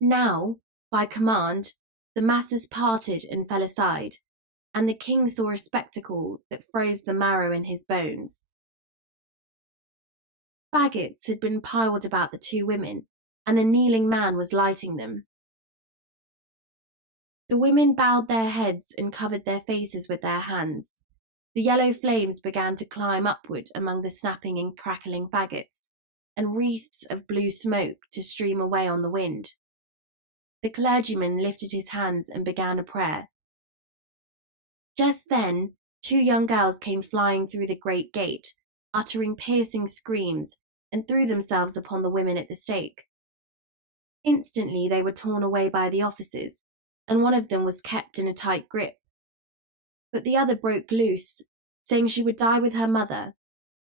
Now, by command, the masses parted and fell aside, and the king saw a spectacle that froze the marrow in his bones. Faggots had been piled about the two women, and a kneeling man was lighting them. The women bowed their heads and covered their faces with their hands. The yellow flames began to climb upward among the snapping and crackling faggots, and wreaths of blue smoke to stream away on the wind. The clergyman lifted his hands and began a prayer. Just then, two young girls came flying through the great gate, uttering piercing screams, and threw themselves upon the women at the stake. Instantly they were torn away by the officers, and one of them was kept in a tight grip. But the other broke loose, saying she would die with her mother,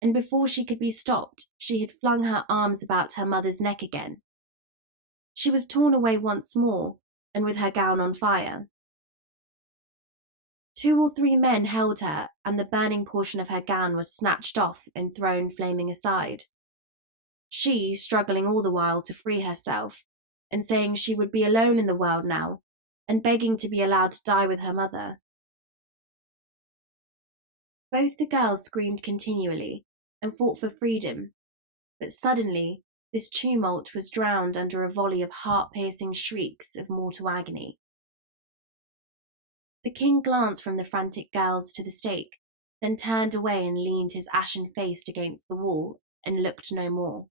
and before she could be stopped, she had flung her arms about her mother's neck again. She was torn away once more, and with her gown on fire. 2 or 3 men held her, and the burning portion of her gown was snatched off and thrown flaming aside. She, struggling all the while to free herself, and saying she would be alone in the world now, and begging to be allowed to die with her mother. Both the girls screamed continually, and fought for freedom, but suddenly this tumult was drowned under a volley of heart-piercing shrieks of mortal agony. The king glanced from the frantic girls to the stake, then turned away and leaned his ashen face against the wall and looked no more.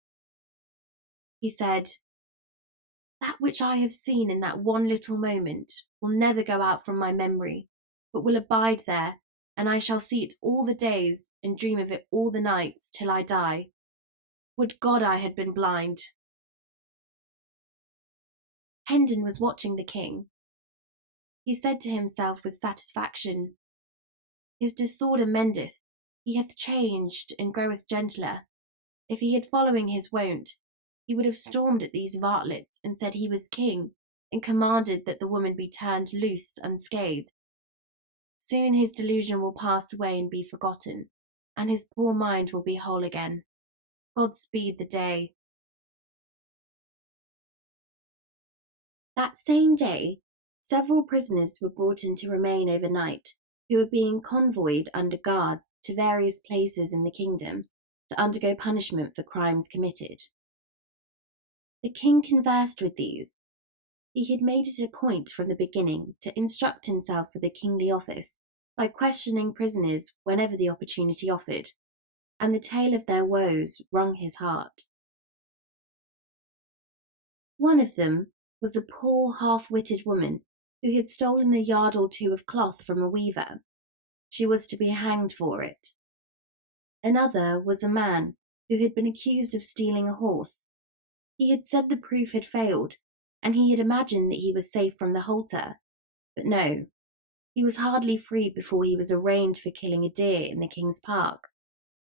He said, "That which I have seen in that one little moment will never go out from my memory, but will abide there, and I shall see it all the days and dream of it all the nights till I die. Would God I had been blind." Hendon was watching the king. He said to himself with satisfaction, "His disorder mendeth, he hath changed and groweth gentler. If he had following his wont, he would have stormed at these varlets and said he was king, and commanded that the woman be turned loose unscathed. Soon his delusion will pass away and be forgotten, and his poor mind will be whole again. God speed the day." That same day, several prisoners were brought in to remain overnight, who were being convoyed under guard to various places in the kingdom to undergo punishment for crimes committed. The king conversed with these. He had made it a point from the beginning to instruct himself for the kingly office by questioning prisoners whenever the opportunity offered, and the tale of their woes wrung his heart. One of them was a poor half-witted woman who had stolen a yard or 2 of cloth from a weaver. She was to be hanged for it. Another was a man who had been accused of stealing a horse. He had said the proof had failed, and he had imagined that he was safe from the halter. But no, he was hardly free before he was arraigned for killing a deer in the King's Park.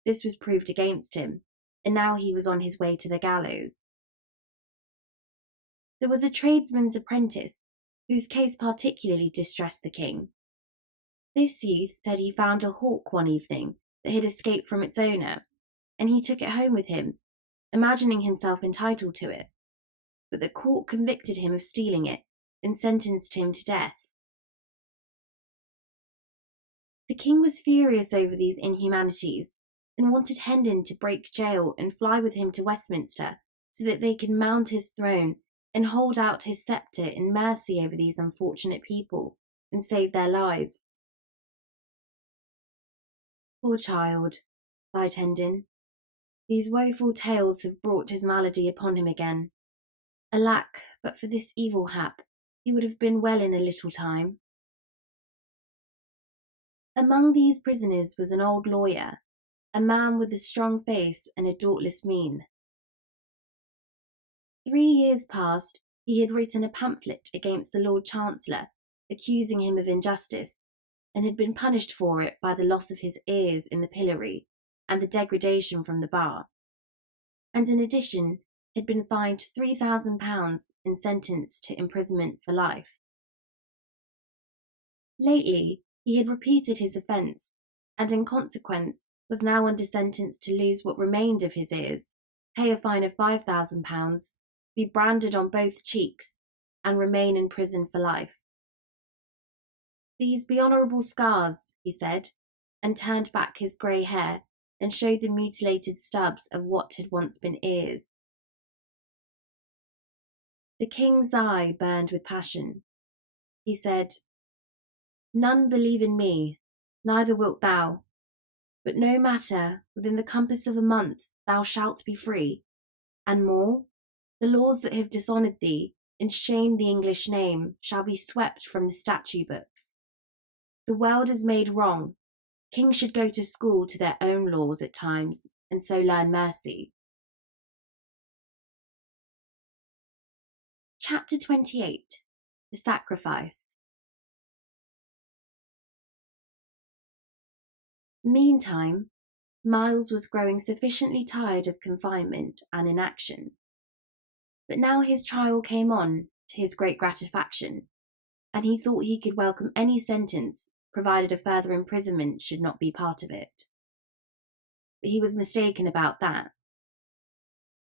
This was proved against him, and now he was on his way to the gallows. There was a tradesman's apprentice, whose case particularly distressed the king. This youth said he found a hawk one evening that had escaped from its owner, and he took it home with him, imagining himself entitled to it. But the court convicted him of stealing it and sentenced him to death. The king was furious over these inhumanities, and wanted Hendon to break jail and fly with him to Westminster, so that they could mount his throne and hold out his sceptre in mercy over these unfortunate people and save their lives. "Poor child," sighed Hendon. "These woeful tales have brought his malady upon him again. Alack, but for this evil hap, he would have been well in a little time." Among these prisoners was an old lawyer, a man with a strong face and a dauntless mien. 3 years past, he had written a pamphlet against the Lord Chancellor, accusing him of injustice, and had been punished for it by the loss of his ears in the pillory and the degradation from the bar, and in addition had been fined £3,000 and sentenced to imprisonment for life. Lately, he had repeated his offence, and in consequence was now under sentence to lose what remained of his ears, pay a fine of £5,000, be branded on both cheeks, and remain in prison for life. "These be honourable scars," he said, and turned back his grey hair and showed the mutilated stubs of what had once been ears. The king's eye burned with passion. He said, "None believe in me, neither wilt thou. But no matter, within the compass of a month thou shalt be free. And more, the laws that have dishonoured thee and shamed the English name shall be swept from the statute books. The world is made wrong. Kings should go to school to their own laws at times, and so learn mercy." Chapter 28. The Sacrifice. Meantime, Miles was growing sufficiently tired of confinement and inaction. But now his trial came on, to his great gratification, and he thought he could welcome any sentence, provided a further imprisonment should not be part of it. But he was mistaken about that.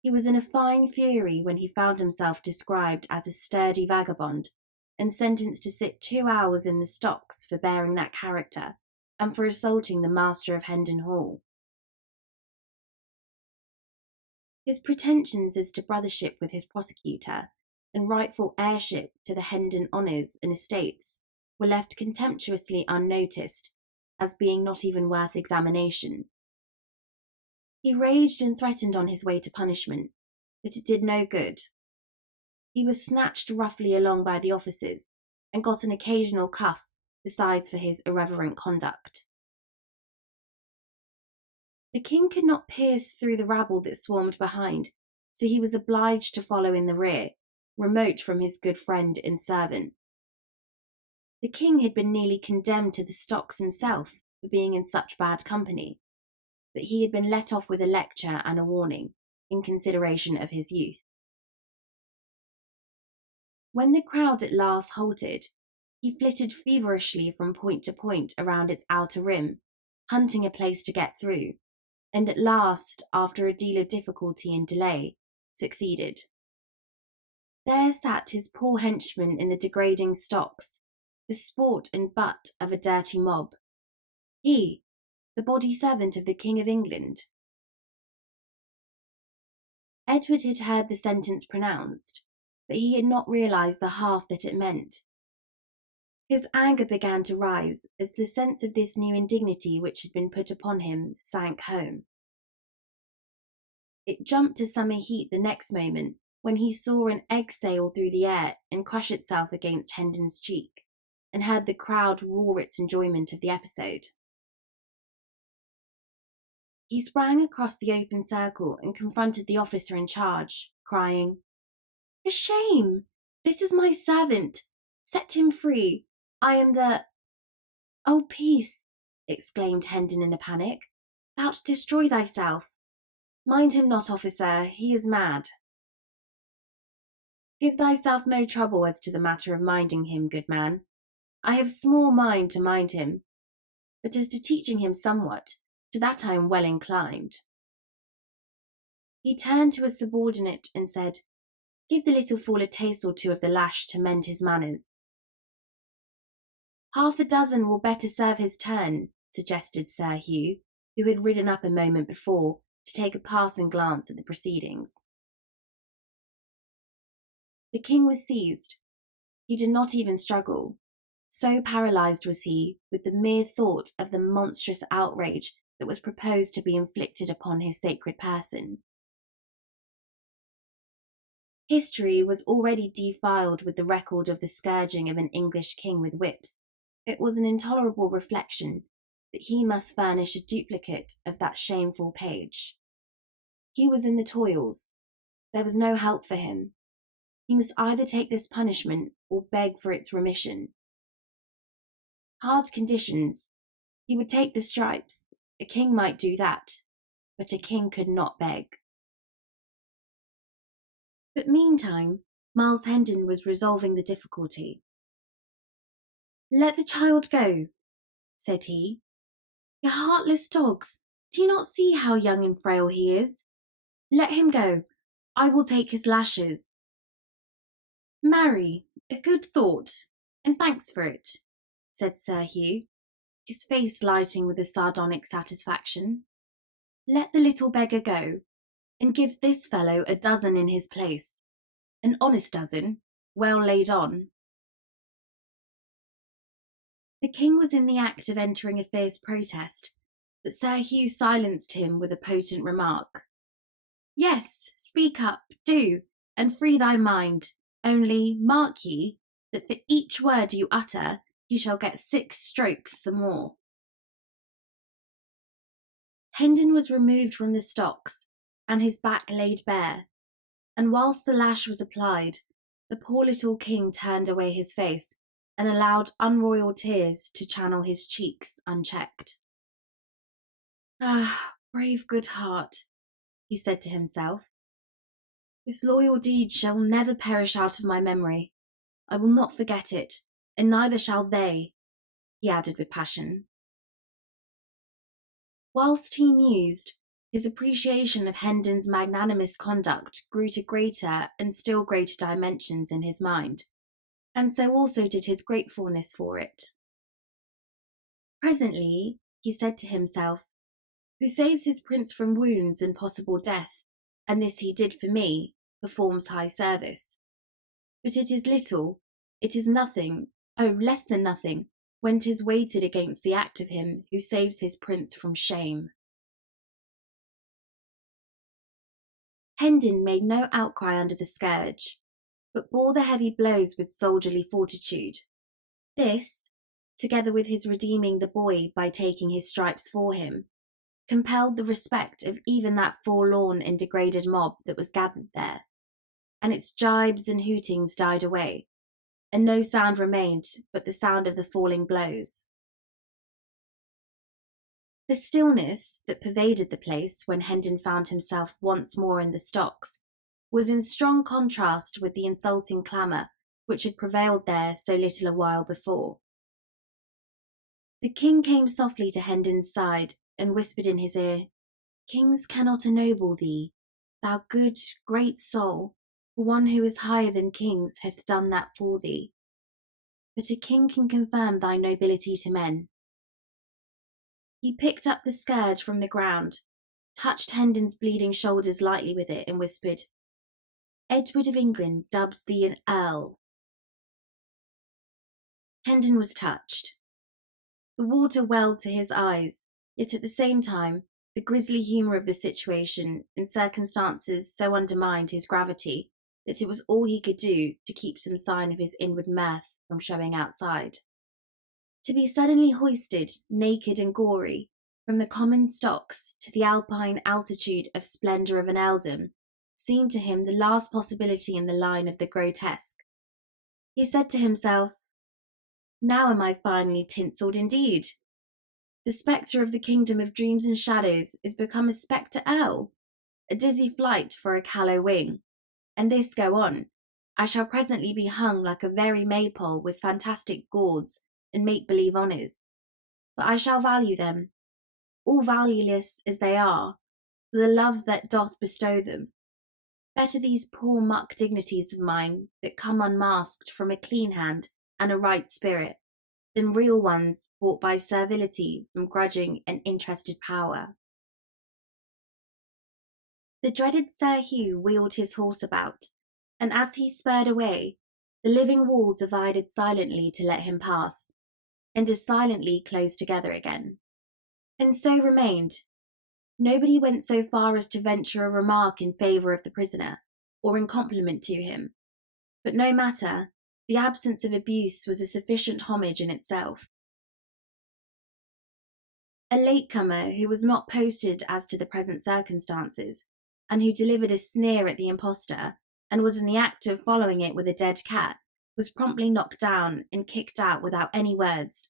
He was in a fine fury when he found himself described as a sturdy vagabond and sentenced to sit 2 hours in the stocks for bearing that character and for assaulting the master of Hendon Hall. His pretensions as to brothership with his prosecutor and rightful heirship to the Hendon honours and estates were left contemptuously unnoticed, as being not even worth examination. He raged and threatened on his way to punishment, but it did no good. He was snatched roughly along by the officers and got an occasional cuff, besides for his irreverent conduct. The king could not pierce through the rabble that swarmed behind, so he was obliged to follow in the rear, remote from his good friend and servant. The king had been nearly condemned to the stocks himself for being in such bad company, but he had been let off with a lecture and a warning, in consideration of his youth. When the crowd at last halted, he flitted feverishly from point to point around its outer rim, hunting a place to get through, and at last, after a deal of difficulty and delay, succeeded. There sat his poor henchman in the degrading stocks, the sport and butt of a dirty mob. He, the body servant of the King of England. Edward had heard the sentence pronounced, but he had not realised the half that it meant. His anger began to rise as the sense of this new indignity which had been put upon him sank home. It jumped to summer heat the next moment when he saw an egg sail through the air and crush itself against Hendon's cheek, and heard the crowd roar its enjoyment of the episode. He sprang across the open circle and confronted the officer in charge, crying, "For shame! This is my servant! Set him free! I am the—" "Oh, peace!" exclaimed Hendon in a panic. "Thou'lt destroy thyself. Mind him not, officer, he is mad." "Give thyself no trouble as to the matter of minding him, good man. I have small mind to mind him, but as to teaching him somewhat, to that I am well inclined." He turned to a subordinate and said, "Give the little fool a taste or two of the lash to mend his manners." "Half a dozen will better serve his turn," suggested Sir Hugh, who had ridden up a moment before to take a passing glance at the proceedings. The king was seized. He did not even struggle. So paralysed was he with the mere thought of the monstrous outrage that was proposed to be inflicted upon his sacred person. History was already defiled with the record of the scourging of an English king with whips. It was an intolerable reflection that he must furnish a duplicate of that shameful page. He was in the toils. There was no help for him. he must either take this punishment or beg for its remission. Hard conditions. He would take the stripes. A king might do that, but a king could not beg. But meantime, Miles Hendon was resolving the difficulty. "Let the child go," said he. "You heartless dogs, do you not see how young and frail he is? Let him go. I will take his lashes." "Marry, a good thought, and thanks for it," said Sir Hugh, his face lighting with a sardonic satisfaction. "Let the little beggar go, and give this fellow a dozen in his place. An honest dozen, well laid on." The king was in the act of entering a fierce protest, but Sir Hugh silenced him with a potent remark. "Yes, speak up, do, and free thy mind. Only, mark ye, that for each word you utter, you shall get 6 strokes the more." Hendon was removed from the stocks, and his back laid bare, and whilst the lash was applied, the poor little king turned away his face, and allowed unroyal tears to channel his cheeks unchecked. "Ah, brave good heart," he said to himself. "This loyal deed shall never perish out of my memory. I will not forget it, and neither shall they," he added with passion. Whilst he mused, his appreciation of Hendon's magnanimous conduct grew to greater and still greater dimensions in his mind, and so also did his gratefulness for it. Presently, he said to himself, "Who saves his prince from wounds and possible death, and this he did for me, performs high service. But it is little, it is nothing, oh, less than nothing, when 'tis weighted against the act of him who saves his prince from shame." Hendon made no outcry under the scourge, but bore the heavy blows with soldierly fortitude. This, together with his redeeming the boy by taking his stripes for him, compelled the respect of even that forlorn and degraded mob that was gathered there, and its gibes and hootings died away, and no sound remained but the sound of the falling blows. The stillness that pervaded the place when Hendon found himself once more in the stocks was in strong contrast with the insulting clamour which had prevailed there so little a while before. The king came softly to Hendon's side and whispered in his ear, "Kings cannot ennoble thee, thou good, great soul, for one who is higher than kings hath done that for thee. But a king can confirm thy nobility to men." He picked up the scourge from the ground, touched Hendon's bleeding shoulders lightly with it, and whispered, "Edward of England dubs thee an earl." Hendon was touched. The water welled to his eyes, yet at the same time, the grisly humour of the situation and circumstances so undermined his gravity that it was all he could do to keep some sign of his inward mirth from showing outside. To be suddenly hoisted, naked and gory, from the common stocks to the alpine altitude of splendour of an earldom, seemed to him the last possibility in the line of the grotesque. He said to himself, "Now am I finely tinselled indeed. The spectre of the kingdom of dreams and shadows is become a spectre earl, a dizzy flight for a callow wing, and this go on, I shall presently be hung like a very maypole with fantastic gauds and make-believe honours, but I shall value them, all valueless as they are, for the love that doth bestow them. Better these poor muck dignities of mine that come unmasked from a clean hand and a right spirit, than real ones bought by servility from grudging and interested power." The dreaded Sir Hugh wheeled his horse about, and as he spurred away, the living wall divided silently to let him pass, and as silently closed together again. And so remained. Nobody went so far as to venture a remark in favour of the prisoner, or in compliment to him. But no matter, the absence of abuse was a sufficient homage in itself. A latecomer who was not posted as to the present circumstances, and who delivered a sneer at the impostor, and was in the act of following it with a dead cat, was promptly knocked down and kicked out without any words.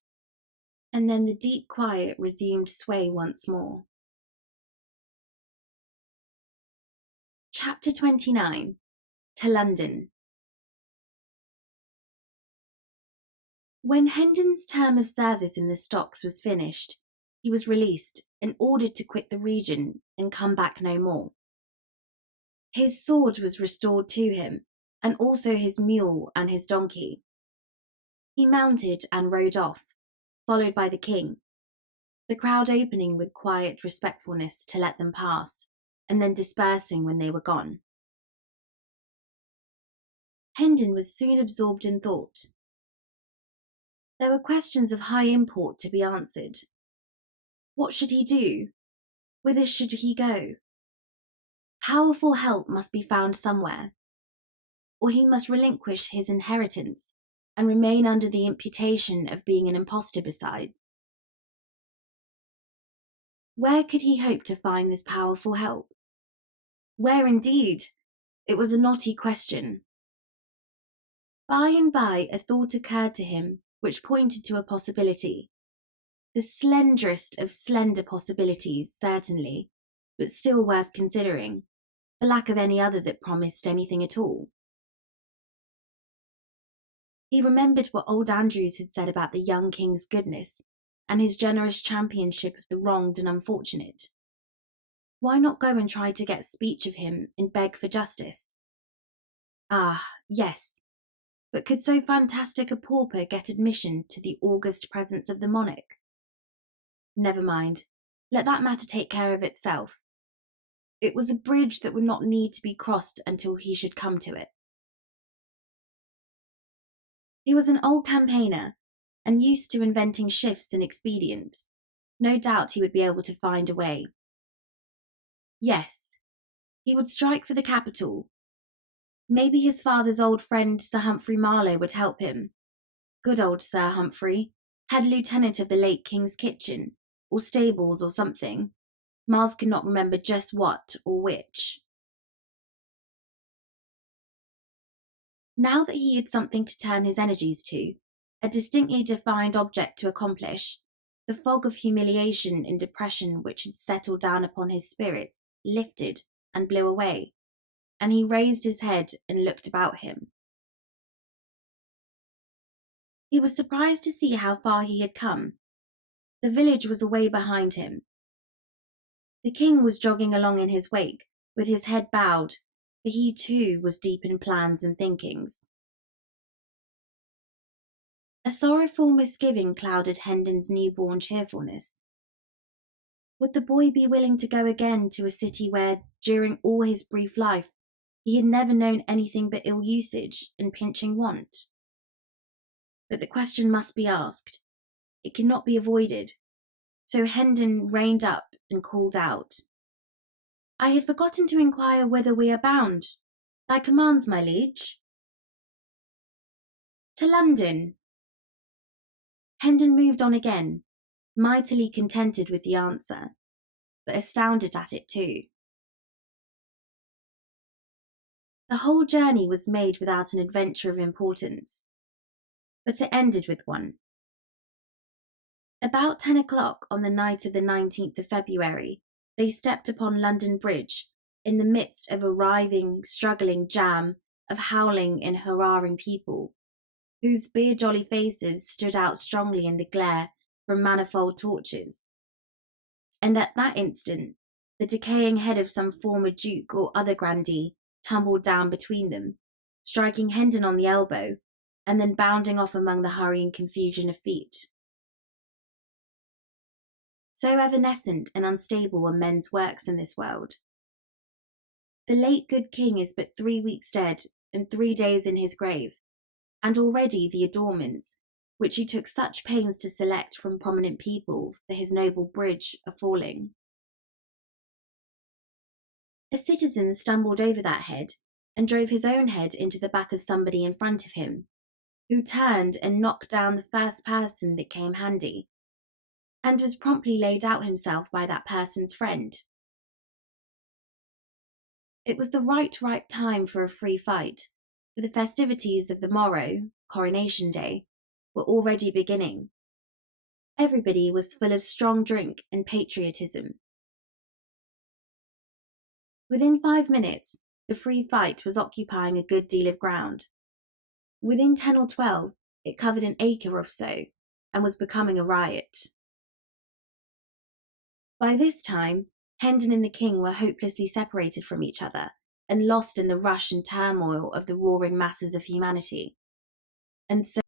And then the deep quiet resumed sway once more. Chapter 29. To London. When Hendon's term of service in the stocks was finished, he was released and ordered to quit the region and come back no more. His sword was restored to him, and also his mule and his donkey. He mounted and rode off, followed by the king, the crowd opening with quiet respectfulness to let them pass, and then dispersing when they were gone. Hendon was soon absorbed in thought. There were questions of high import to be answered. What should he do? Whither should he go? Powerful help must be found somewhere, or he must relinquish his inheritance and remain under the imputation of being an impostor besides. Where could he hope to find this powerful help? Where indeed? It was a knotty question. By and by a thought occurred to him which pointed to a possibility. The slenderest of slender possibilities, certainly, but still worth considering, for lack of any other that promised anything at all. He remembered what old Andrews had said about the young king's goodness and his generous championship of the wronged and unfortunate. Why not go and try to get speech of him and beg for justice? Ah, yes, but could so fantastic a pauper get admission to the august presence of the monarch? Never mind, let that matter take care of itself. It was a bridge that would not need to be crossed until he should come to it. He was an old campaigner, and used to inventing shifts and expedients. No doubt he would be able to find a way. Yes, he would strike for the capital. Maybe his father's old friend Sir Humphrey Marlowe would help him. Good old Sir Humphrey, head lieutenant of the late King's kitchen, or stables or something. Miles could not remember just what or which. Now that he had something to turn his energies to, a distinctly defined object to accomplish, the fog of humiliation and depression which had settled down upon his spirits lifted and blew away, and he raised his head and looked about him. He was surprised to see how far he had come. The village was away behind him. The king was jogging along in his wake, with his head bowed, for he too was deep in plans and thinkings. A sorrowful misgiving clouded Hendon's newborn cheerfulness. Would the boy be willing to go again to a city where, during all his brief life, he had never known anything but ill usage and pinching want? But the question must be asked. It could not be avoided. So Hendon reined up and called out, "I had forgotten to inquire whither we are bound. Thy commands, my liege." "To London." Hendon moved on again, mightily contented with the answer, but astounded at it too. The whole journey was made without an adventure of importance, but it ended with one. About 10 o'clock on the night of the 19th of February, they stepped upon London Bridge in the midst of a writhing, struggling jam of howling and hurrahing people, whose beer-jolly faces stood out strongly in the glare from manifold torches. And at that instant, the decaying head of some former duke or other grandee tumbled down between them, striking Hendon on the elbow, and then bounding off among the hurrying confusion of feet. So evanescent and unstable were men's works in this world. The late good king is but 3 weeks dead and 3 days in his grave, and already the adornments, which he took such pains to select from prominent people for his noble bridge, are falling. A citizen stumbled over that head and drove his own head into the back of somebody in front of him, who turned and knocked down the first person that came handy, and was promptly laid out himself by that person's friend. It was the right time for a free fight, for the festivities of the morrow, Coronation Day, were already beginning. Everybody was full of strong drink and patriotism. Within 5 minutes, the free fight was occupying a good deal of ground. Within 10 or 12, it covered an acre or so, and was becoming a riot. By this time, Hendon and the king were hopelessly separated from each other, and lost in the rush and turmoil of the roaring masses of humanity. And so